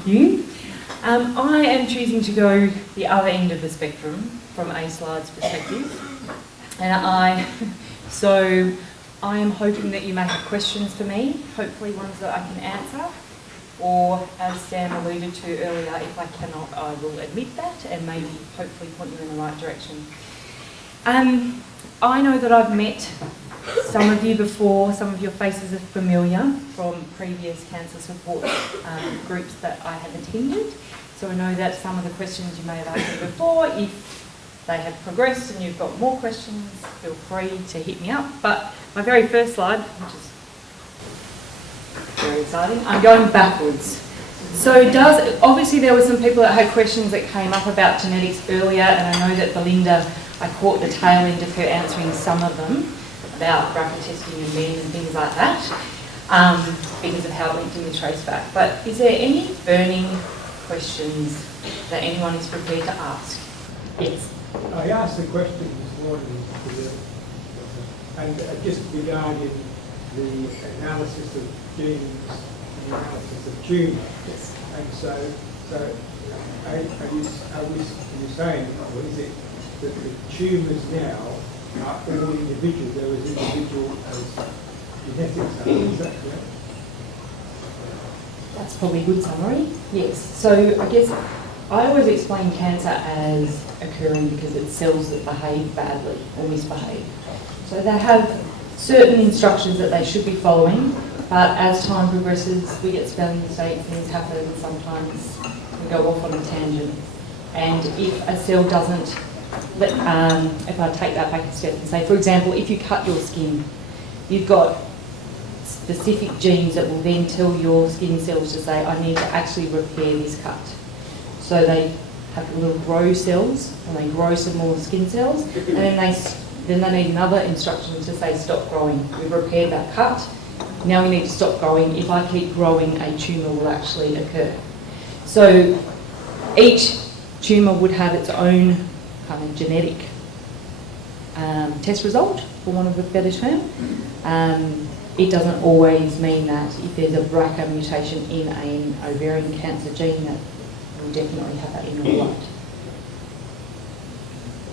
Thank you. I am choosing to go the other end of the spectrum from a slide's perspective. And so I am hoping that you may have questions for me, hopefully ones that I can answer. Or, as Sam alluded to earlier, if I cannot, I will admit that and maybe hopefully point you in the right direction. I know that I've met some of you before, some of your faces are familiar from previous cancer support groups that I have attended. So I know that some of the questions you may have asked me before, if they have progressed and you've got more questions, feel free to hit me up. But my very first slide, which is very exciting, I'm going backwards. So obviously there were some people that had questions that came up about genetics earlier, and I know that Belinda, I caught the tail end of her answering some of them about BRCA testing in men and things like that, because of how it linked in the trace back. But is there any burning questions that anyone is prepared to ask? Yes. I asked the question this morning, and just regarding the analysis of genes and the analysis of tumour. Yes. And so are you saying, or is it that the tumours now are all individual? There is individual as genetics are. Is that correct? That's probably a good summary. Yes. So I guess I always explain cancer as occurring because it's cells that behave badly or misbehave. So they have certain instructions that they should be following, but as time progresses, we get spelling mistakes, things happen, and sometimes we go off on a tangent. And if a cell doesn't, if I take that back a step and say, for example, if you cut your skin, you've got specific genes that will then tell your skin cells to say, I need to actually repair this cut. So they have little grow cells, and they grow some more skin cells, and then they need another instruction to say, stop growing. We've repaired that cut. Now we need to stop growing. If I keep growing, a tumour will actually occur. So each tumour would have its own kind of genetic test result, for want of a better term. It doesn't always mean that if there's a BRCA mutation in an ovarian cancer gene, that will definitely have that in your blood.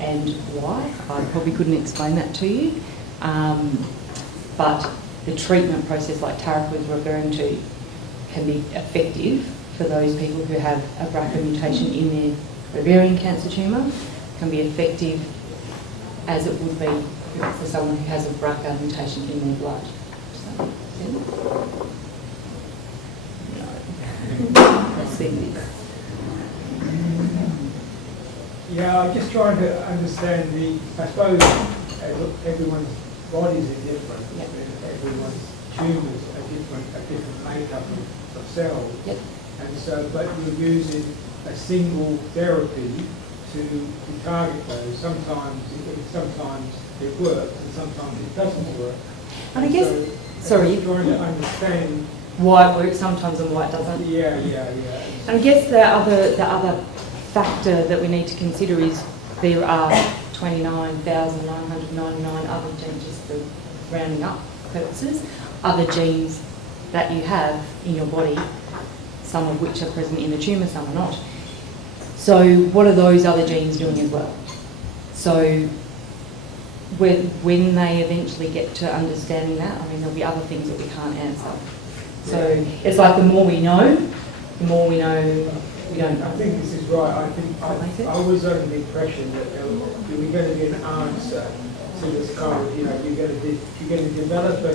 And why? I probably couldn't explain that to you. But the treatment process, like Tarek was referring to, can be effective for those people who have a BRCA mutation in their ovarian cancer tumour, can be effective as it would be for someone who has a BRCA mutation in their blood. So, no. Let's see this. Yeah, I'm just trying to understand I suppose everyone's bodies are different, yep. Everyone's tumours are different, a different makeup of cells. Yep. And so, but you're using a single therapy to target those. Sometimes it works and sometimes it doesn't work. And I guess, so, sorry. I'm trying to understand why it works sometimes and why it doesn't. Yeah. And I guess the other factor that we need to consider is there are 29,999 other genes, just for rounding up purposes, other genes that you have in your body, some of which are present in the tumour, some are not. So what are those other genes doing as well? So when they eventually get to understanding that, I mean, there'll be other things that we can't answer. So it's like the more we know we don't. I think this is right. I was under the impression that we're going to get an answer to this kind of, you're going to develop a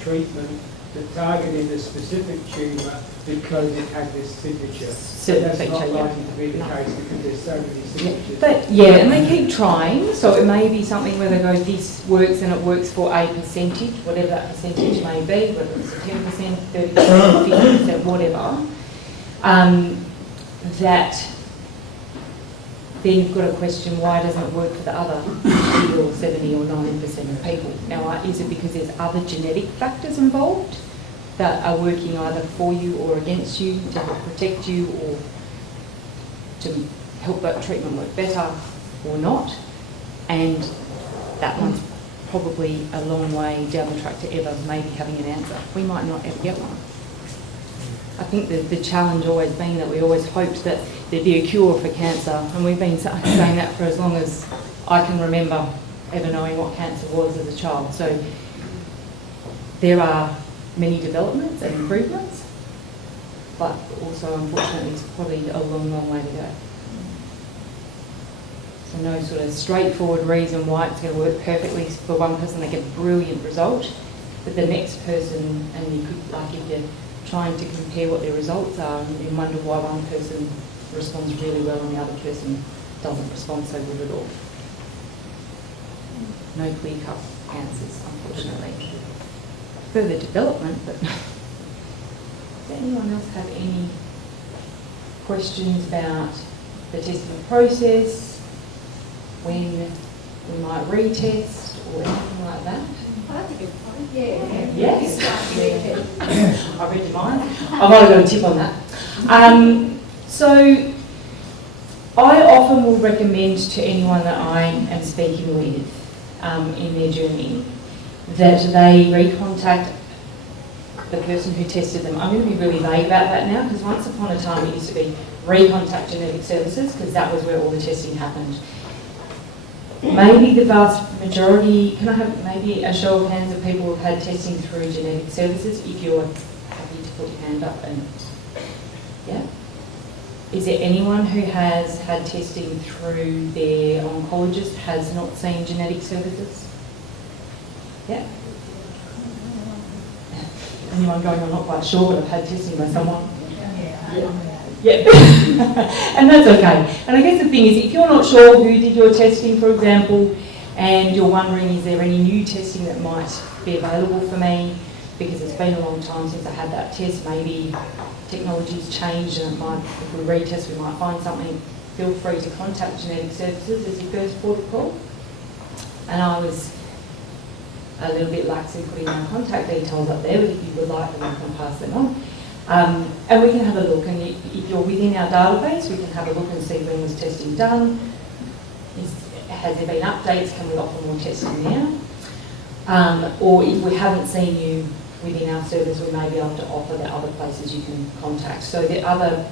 treatment to targeting a specific tumour because it had this signature. That's not likely to be the case because there's so many signatures. And they keep trying. So it may be something where they go, this works and it works for a percentage, whatever that percentage may be, whether it's 10%, 30%, 50%, whatever. That then you've got to question why doesn't it work for the other 50 or 70 or 90% of people. Now, is it because there's other genetic factors involved that are working either for you or against you to help protect you or to help that treatment work better or not? And that one's probably a long way down the track to ever maybe having an answer. We might not ever get one. I think the challenge always been that we always hoped that there'd be a cure for cancer, and we've been saying that for as long as I can remember ever knowing what cancer was as a child. So there are many developments and improvements, but also unfortunately it's probably a long, long way to go. So no sort of straightforward reason why it's going to work perfectly for one person, they get a brilliant result, but the next person, and you could, like if you're trying to compare what their results are, and you wonder why one person responds really well and the other person doesn't respond so good at all. No clear-cut answers, unfortunately. Further development, but does anyone else have any questions about the testing process, when we might retest or anything like that? That's a good point. Yeah. Yes. I read your mind. I might have got a tip on that. So I often will recommend to anyone that I am speaking with in their journey that they recontact the person who tested them. I'm going to be really vague about that now, because once upon a time it used to be recontact genetic services, because that was where all the testing happened. Maybe the vast majority, can I have maybe a show of hands of people who have had testing through genetic services, if you're happy to put your hand up and, yeah. Is there anyone who has had testing through their oncologist, has not seen genetic services? Yeah. Anyone going, I'm not quite sure, but I've had testing by someone? Yeah. And that's okay. And I guess the thing is, if you're not sure who did your testing, for example, and you're wondering, is there any new testing that might be available for me? Because it's been a long time since I had that test, maybe technology's changed and it might, if we retest, we might find something. Feel free to contact Genetic Services as your first port of call. And I was a little bit lax in putting my contact details up there, but if you would like them, I can pass them on. And we can have a look, and if you're within our database, we can have a look and see when was testing done. Has there been updates? Can we offer more testing now? Or if we haven't seen you within our service, we may be able to offer the other places you can contact. So the other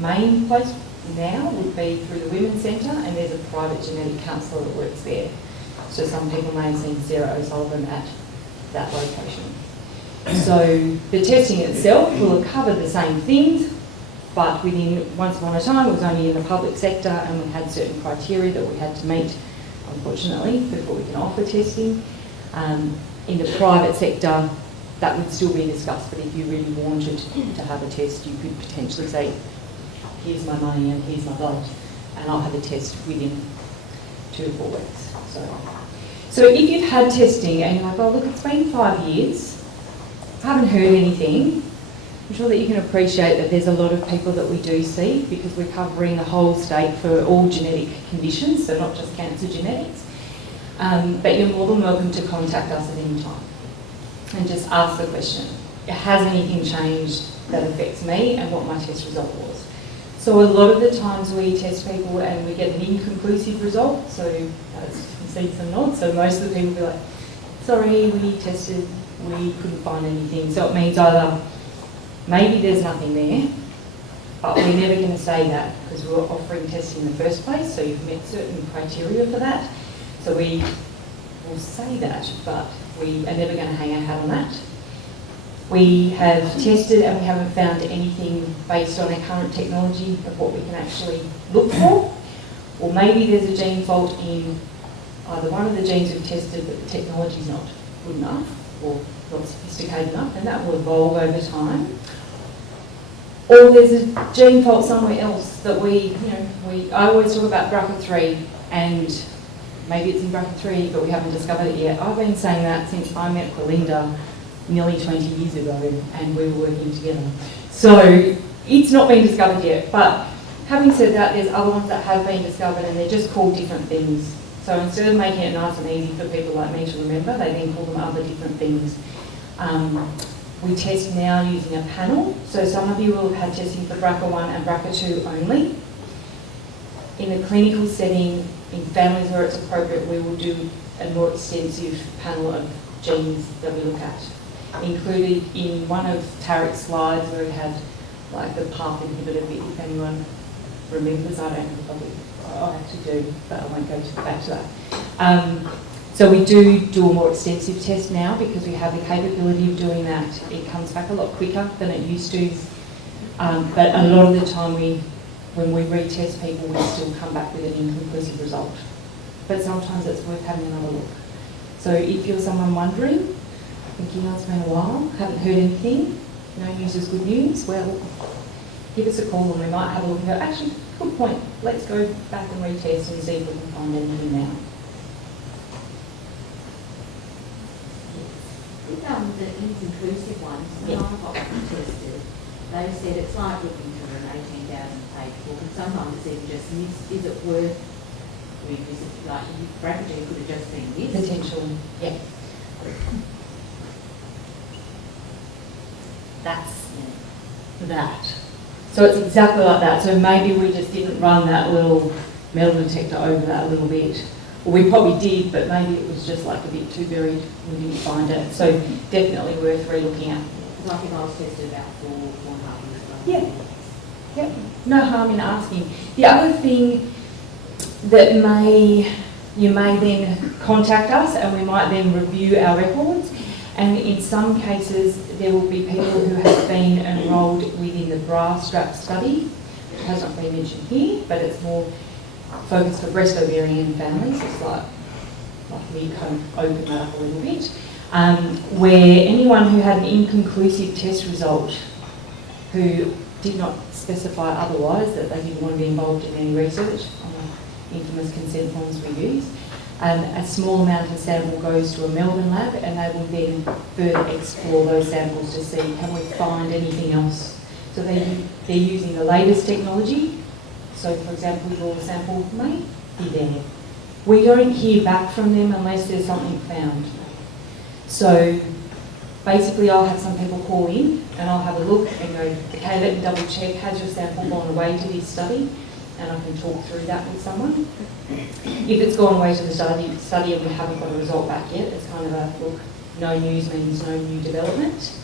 main place now would be through the Women's Centre, and there's a private genetic counsellor that works there. So some people may have seen Sarah O'Sullivan at that location. So the testing itself will have covered the same things, but once upon a time it was only in the public sector, and we had certain criteria that we had to meet, unfortunately, before we can offer testing. In the private sector, that would still be discussed, but if you really wanted to have a test, you could potentially say, here's my money and here's my blood, and I'll have a test within 2 to 4 weeks. So if you've had testing and you're like, oh look, it's been 5 years, I haven't heard anything, I'm sure that you can appreciate that there's a lot of people that we do see, because we're covering the whole state for all genetic conditions, so not just cancer genetics. But you're more than welcome to contact us at any time and just ask the question, has anything changed that affects me and what my test result was? So a lot of the times we test people and we get an inconclusive result, so you can see some nods, so most of the people will be like, sorry, we tested, we couldn't find anything. So it means either maybe there's nothing there, but we're never going to say that because we're offering testing in the first place, so you've met certain criteria for that. So we will say that, but we are never going to hang our hat on that. We have tested and we haven't found anything based on our current technology of what we can actually look for. Or maybe there's a gene fault in either one of the genes we've tested, but the technology's not good enough or not sophisticated enough, and that will evolve over time. Or there's a gene fault somewhere else that I always talk about BRCA3, and maybe it's in BRCA3, but we haven't discovered it yet. I've been saying that since I met Belinda nearly 20 years ago, and we were working together. So it's not been discovered yet, but having said that, there's other ones that have been discovered, and they're just called different things. So instead of making it nice and easy for people like me to remember, they then call them other different things. We test now using a panel. So some of you will have had testing for BRCA1 and BRCA2 only. In a clinical setting, in families where it's appropriate, we will do a more extensive panel of genes that we look at. included in one of Tarek's slides where it had like the PARP inhibitor bit, if anyone remembers. I don't probably, I actually do, but I won't go back to that. So we do a more extensive test now because we have the capability of doing that. It comes back a lot quicker than it used to. But a lot of the time when we retest people, we still come back with an inconclusive result. But sometimes it's worth having another look. So if you're someone wondering, thinking, oh, it's been a while, haven't heard anything, no news is good news, well, give us a call and we might have a look and go, actually, good point, let's go back and retest and see if we can find anything now. With the inconclusive ones, when Yeah. I've often tested, they said it's like looking through an 18,000 page book, and sometimes it's even just missed. Is it worth revisiting? Like, bracketing could have just been missed. Potentially, yeah. That's that. So it's exactly like that. So maybe we just didn't run that little metal detector over that a little bit. Or we probably did, but maybe it was just like a bit too buried. We didn't find it. So definitely worth re-looking at. Because I think I was tested about 4.5 Yeah. Yep. No harm in asking. The other thing that you may then contact us and we might then review our records. And in some cases, there will be people who have been enrolled within the bra strap study. It has not been mentioned here, but it's more focused for breast ovarian families. It's like we kind of open that up a little bit. Where anyone who had an inconclusive test result who did not specify otherwise that they didn't want to be involved in any research on the infamous consent forms we use, a small amount of sample goes to a Melbourne lab and they will then further explore those samples to see can we find anything else. So they're using the latest technology. So for example, your sample may be there. We don't hear back from them unless there's something found. So basically I'll have some people call in and I'll have a look and go, okay, let me double check, has your sample gone away to this study? And I can talk through that with someone. If it's gone away to the study and we haven't got a result back yet, it's kind of a, look, no news means no new development.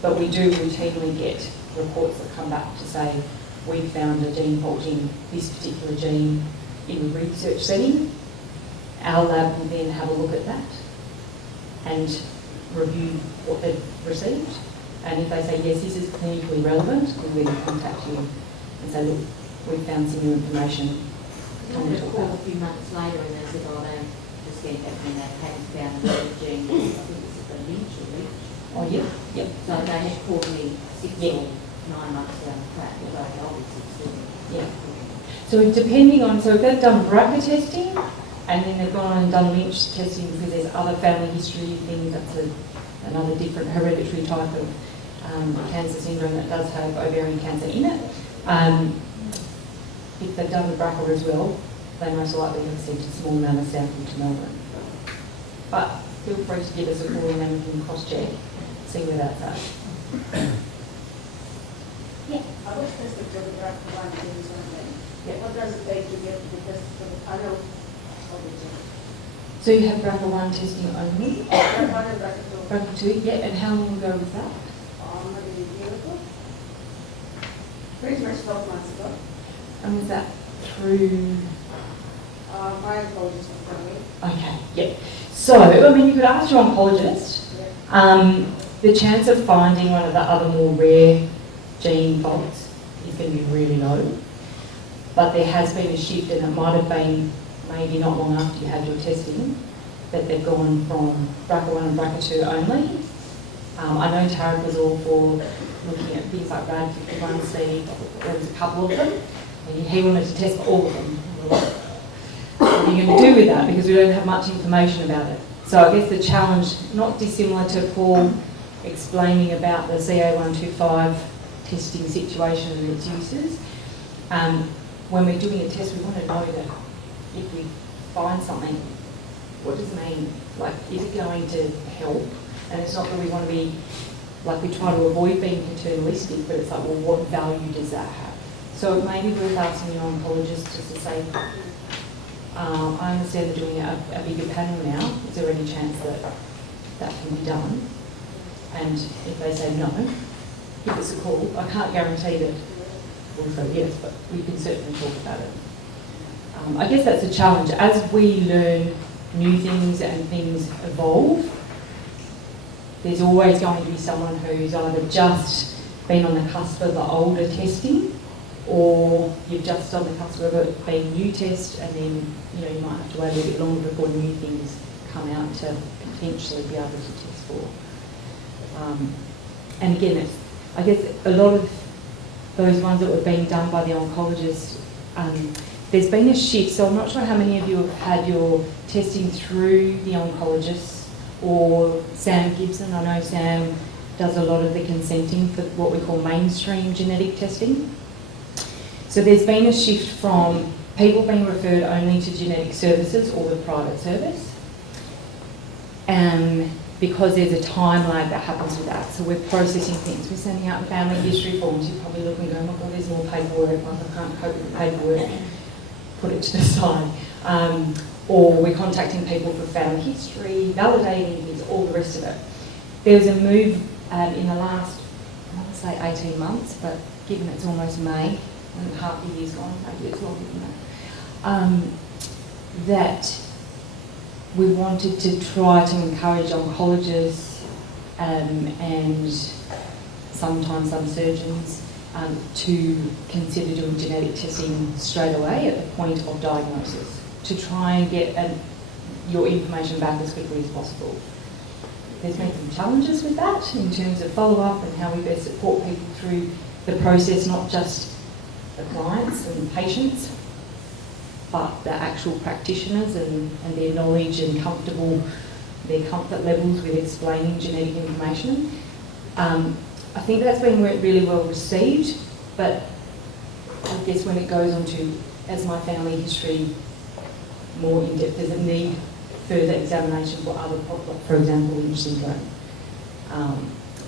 But we do routinely get reports that come back to say, we found a gene fault in this particular gene in a research setting. Our lab will then have a look at that and review what they've received. And if they say, yes, this is clinically relevant, we'll then contact you and say, look, we found some new information. Come to call a few months later and they said, oh, they just get back when they hadn't found the gene. I think it's a lynch or lynch. Oh, yeah, yep. So they had called me 6 Yeah. or 9 months down the track, although they obviously still. Yeah. So depending on, so if they've done BRCA testing and then they've gone and done Lynch testing because there's other family history things, that's another different hereditary type of cancer syndrome that does have ovarian cancer in it. If they've done the BRCA as well, they most likely have sent a small amount of sample to Melbourne. But feel free to give us a call and then we can cross-check, see where that's at. Yeah, I was tested for the BRCA1 genes only. Yeah. What does it take to get the test for the other origin? So you have BRCA1 testing only? BRCA1 and BRCA2. BRCA2, yeah, and how long ago was that? Maybe a year ago. Pretty much 12 months ago. And was that through? My oncologist was telling me. Okay, yep. So, I mean, you could ask your oncologist. Yeah. The chance of finding one of the other more rare gene faults is going to be really low. But there has been a shift, and it might have been maybe not long after you had your testing, that they've gone from BRCA1 and BRCA2 only. I know Tarek was all for looking at things like RAD51C. There was a couple of them, and he wanted to test for all of them. What are you going to do with that? Because we don't have much information about it. So I guess the challenge, not dissimilar to Paul explaining about the CA125 testing situation and its uses. When we're doing a test, we want to know that if we find something, what does it mean? Like, is it going to help? And it's not that we want to be, like, we try to avoid being paternalistic, but it's like, well, what value does that have? So it may be worth asking your oncologist just to say, I understand they're doing a bigger panel now. Is there any chance that that can be done? And if they say no, give us a call. I can't guarantee that we'll say yes, but we can certainly talk about it. I guess that's a challenge. As we learn new things and things evolve, there's always going to be someone who's either just been on the cusp of the older testing, or you've just on the cusp of it being new test, and then you might have to wait a little bit longer before new things come out to potentially be able to test for. And again, I guess a lot of those ones that were being done by the oncologists, there's been a shift. So I'm not sure how many of you have had your testing through the oncologists or Sam Gibson. I know Sam does a lot of the consenting for what we call mainstream genetic testing. So there's been a shift from people being referred only to genetic services or the private service, because there's a time lag that happens with that. So we're processing things. We're sending out family history forms. You probably look and go, oh my God, there's more paperwork. I can't cope with the paperwork. Put it to the side. Or we're contacting people for family history, validating things, all the rest of it. There was a move in the last, I want to say 18 months, but given it's almost May, and half the year's gone, maybe it's longer than that, that we wanted to try to encourage oncologists and sometimes some surgeons to consider doing genetic testing straight away at the point of diagnosis, to try and get your information back as quickly as possible. There's been some challenges with that in terms of follow-up and how we best support people through the process, not just the clients and the patients, but the actual practitioners and their knowledge and their comfort levels with explaining genetic information. I think that's been really well received, but I guess when it goes on to, as my family history more in depth, there's a need further examination for other problems, for example, Lynch syndrome.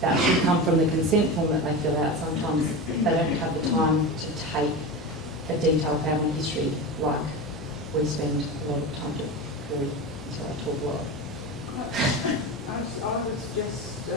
That should come from the consent form that they fill out. Sometimes they don't have the time to take a detailed family history like we spend a lot of time to do, so I talk a lot. I was just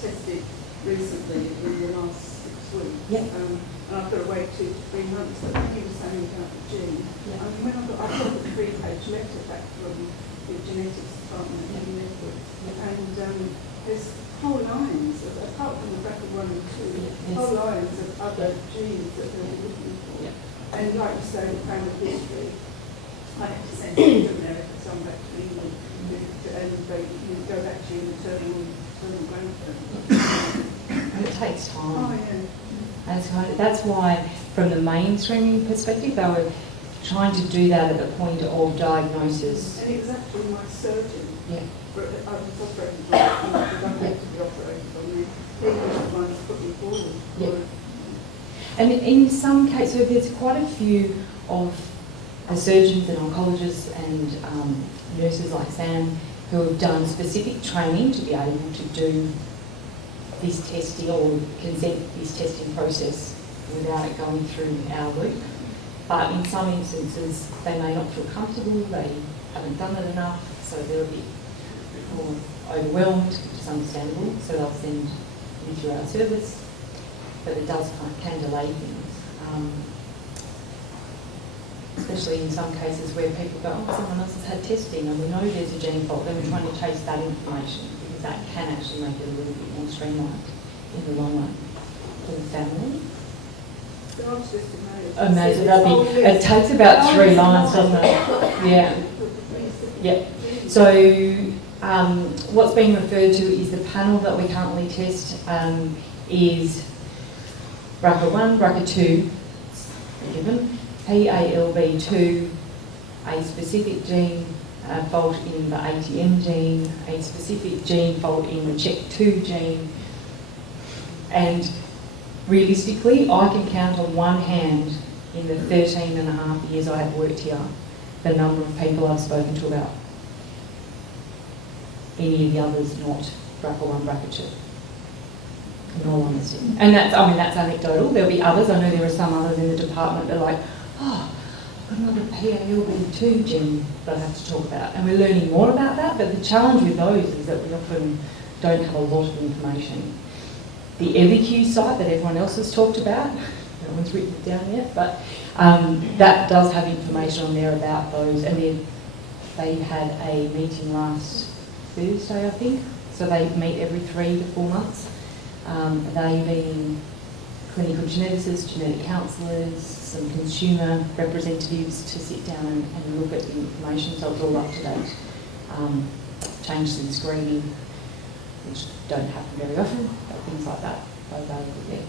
tested recently in the last 6 weeks. Yep. And I've got to wait 2 to 3 months, but he was saying about the gene. Yep. And when I got a 3-page letter back from the genetics department in Liverpool, and there's whole lines, apart from the BRCA1 and 2, Yes. whole lines of other genes that they're looking for. Yep. And like you say, the family history, I have to send it to America, some back to England, and you go back to your maternal grandparents. And it takes time. Oh, yeah. And that's why, from the mainstreaming perspective, they were trying to do that at the point of diagnosis. And exactly my surgeon, Yeah. I was operated on, I had to be operated on me. He was the one who put me forward. Yeah. for it. And in some cases, so there's quite a few of the surgeons and oncologists and nurses like Sam who have done specific training to be able to do this testing or consent this testing process without it going through our loop. But in some instances, they may not feel comfortable, they haven't done it enough, so they're a bit more overwhelmed, which is understandable, so they'll send you through our service, but it does can delay things. Especially in some cases where people go, oh, someone else has had testing and we know there's a gene fault, then we're trying to chase that information because that can actually make it a little bit more streamlined in the long run for the family. But I was just amazed. Amazing, it takes about 3 lines, doesn't it? Yeah. Yep. So what's being referred to is the panel that we currently test is BRCA1, BRCA2, given, PALB2, a specific gene fault in the ATM gene, a specific gene fault in the CHEK2 gene, and realistically, I can count on one hand in the 13 and a half years I have worked here, the number of people I've spoken to about any of the others not BRCA1, BRCA2. In all honesty. And that's anecdotal. There'll be others. I know there are some others in the department that are like, oh, I've got another PALB2 gene that I have to talk about. And we're learning more about that, but the challenge with those is that we often don't have a lot of information. The EverQ site that everyone else has talked about, no one's written it down yet, but that does have information on there about those. And then they had a meeting last Thursday, I think. So they meet every 3 to 4 months. They've been clinical geneticists, genetic counsellors, some consumer representatives to sit down and look at the information, so it's all up to date. Changes in screening, which don't happen very often, but things like that are available there.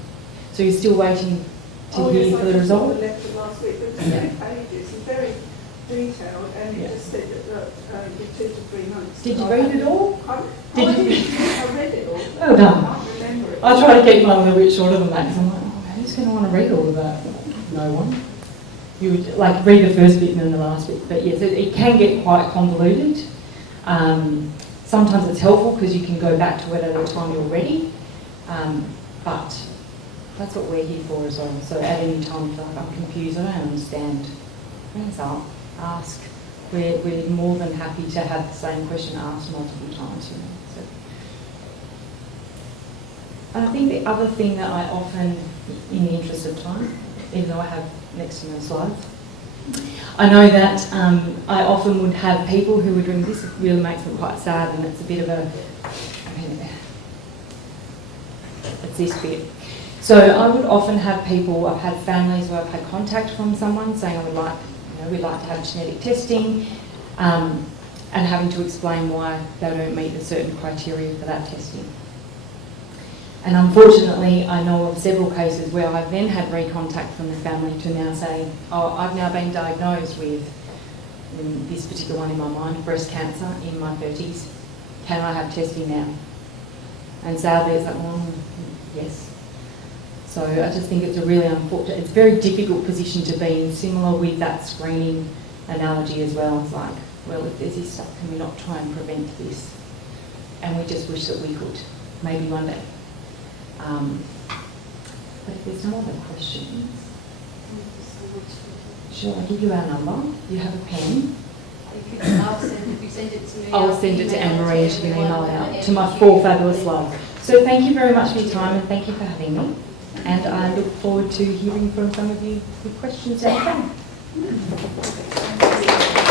So you're still waiting to hear for the result? I left it last week, but it's 3 pages and very detailed, and it just said that in 2 to 3 months. Did you read it all? I read it all. Well done. I can't remember it. I try to keep mine a little bit shorter than that, because I'm like, oh, who's going to want to read all of that? No one. You would like read the first bit and then the last bit, but yes, it can get quite convoluted. Sometimes it's helpful because you can go back to it at a time you're ready, but that's what we're here for as well. So at any time, if you're like, I'm confused, I don't understand, bring us up, ask. We're more than happy to have the same question asked multiple times. You know, so. And I think the other thing that I often, in the interest of time, even though I have next to no slides, I know that I often would have people who would ring. This really makes me quite sad, and it's a bit of a, I mean, it's this bit. So I would often have people, I've had families where I've had contact from someone saying I would like, we'd like to have genetic testing, and having to explain why they don't meet a certain criteria for that testing. And unfortunately, I know of several cases where I've then had recontact from the family to now say, oh, I've now been diagnosed with, in this particular one in my mind, breast cancer in my 30s. Can I have testing now? And sadly, it's like, yes. So I just think it's a really unfortunate, it's a very difficult position to be in, similar with that screening analogy as well. It's like, well, if there's this stuff, can we not try and prevent this? And we just wish that we could, maybe one day. But if there's no other questions, shall I give you our number? You have a pen? If you send it to me. I'll send it to Anne-Marie, she can email out to my 4 fabulous slides. So thank you very much for your time and thank you for having me. And I look forward to hearing from some of you with questions down the phone.